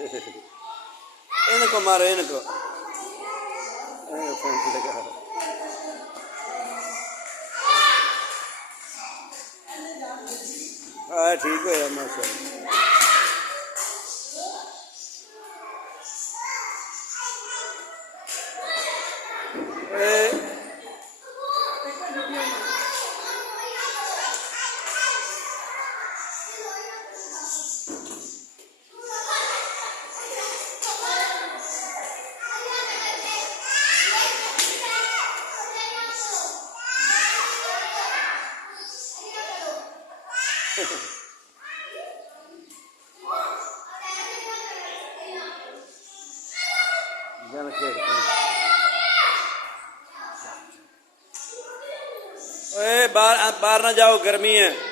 इनको मारो इनको हाँ ठीक हो माशा बाहर बाहर ना जाओ, गर्मी है।